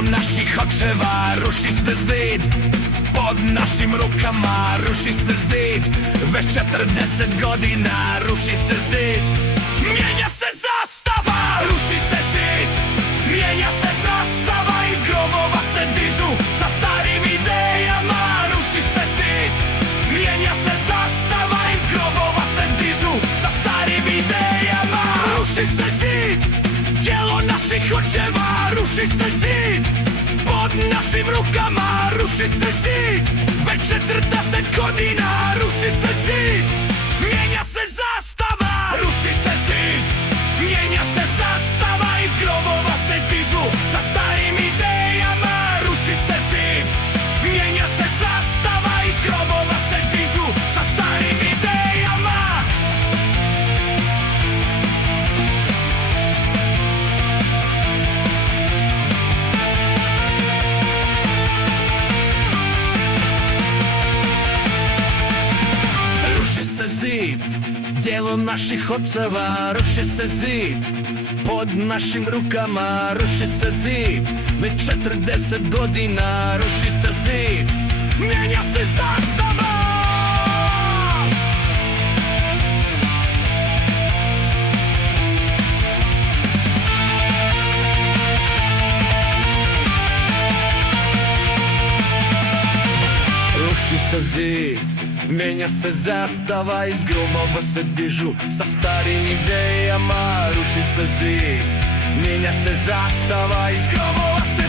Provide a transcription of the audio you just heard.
Djelom naših očeva ruši se zid. Pod našim rukama ruši se zid. Već 40 godina ruši se zid. Mijenja se zastava, ruši se zid. Mijenja se zastava, iz grobova se dižu sa starim idejama. Ruši se zid. Mijenja se zastava, iz grobova se dižu sa starim idejama. Ruši se zid. Djelo naših očeva, ruši se zid. Pod našim rukama ruši se zid. Već 40 godina ruši se zid. Mijenja se zastava, ruši se zid. Mijenja se zastava, iz grobova se dižu sa starim idejama. Ruši se zid. Mijenja se zastava, iz grobova se dižu sa starim idejama. Ruši se zid. Djelom naših očeva ruši se zid. Pod našim rukama ruši se zid. Već 40 godina ruši se zid. Mijenja se zastava. Ruši se zid. Mijenja se zastava, iz grobova se dižu sa starim idejama. Ruši se zid. Mijenja se zastava, iz grobova se